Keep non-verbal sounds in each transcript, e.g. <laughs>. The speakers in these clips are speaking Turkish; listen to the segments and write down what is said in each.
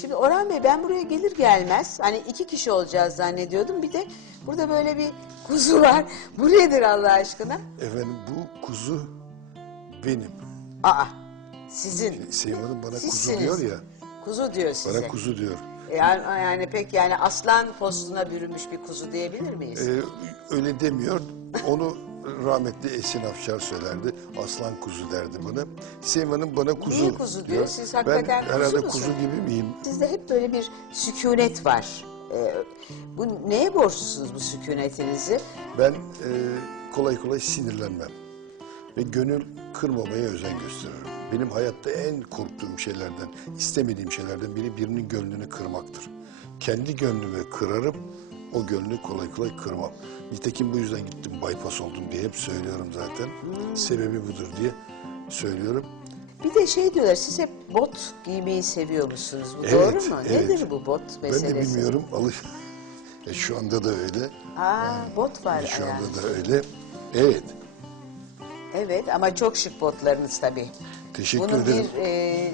Şimdi Orhan Bey ben buraya gelir gelmez hani iki kişi olacağız zannediyordum. Bir de burada böyle bir kuzu <laughs> var. Bu nedir Allah aşkına? Efendim bu kuzu benim. Aa sizin. Sevim Hanım bana kuzu Sizsiniz. diyor ya. Kuzu diyor size. Bana kuzu diyor. Yani, yani pek yani aslan postuna bürünmüş bir kuzu diyebilir miyiz? Ee, öyle demiyor. Onu rahmetli Esin Afşar söylerdi. Aslan kuzu derdi bana. Sevim Hanım bana kuzu Niye kuzu diyor? Siz hakikaten ben kuzu herhalde musunuz? kuzu gibi miyim? Sizde hep böyle bir sükunet var. Ee, bu neye borçlusunuz bu sükunetinizi? Ben e, kolay kolay sinirlenmem. Ve gönül kırmamaya özen gösteririm. Benim hayatta en korktuğum şeylerden, istemediğim şeylerden biri birinin gönlünü kırmaktır. Kendi gönlümü kırarım, o gönlü kolay kolay kırmam. Nitekim bu yüzden gittim bypass oldum diye hep söylüyorum zaten. Sebebi budur diye söylüyorum. Bir de şey diyorlar siz hep bot giymeyi seviyor musunuz? Bu Evet, doğru mu? evet. Nedir bu bot meselesi? Ben de bilmiyorum. Alış... <laughs> E, şu anda da öyle. Aa bot var şu anda da öyle. Evet. Evet ama çok şık botlarınız tabii. Teşekkür Bunun ederim. bir e,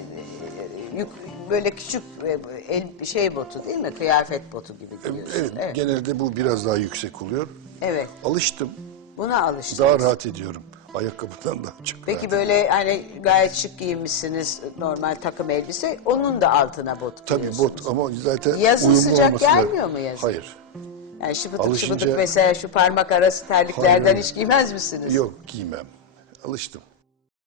yük, böyle küçük e, el, şey botu değil mi? Kıyafet botu gibi giyiyorsun. Evet, Evet. genelde bu biraz daha yüksek oluyor. evet. Alıştım. Buna alıştınız. Daha rahat ediyorum. Ayakkabıdan daha çok Peki rahat. böyle hani gayet şık giyinmişsiniz normal takım elbise. Onun da altına bot Tabii giyiyorsunuz. bot ama zaten Yazın uyumlu sıcak olması lazım. gelmiyor mu yazın? Hayır. Yani şıbıdık Alışınca- şıbıdık mesela şu parmak arası terliklerden Hayır. hiç giymez misiniz? Yok giymem. Alıştım.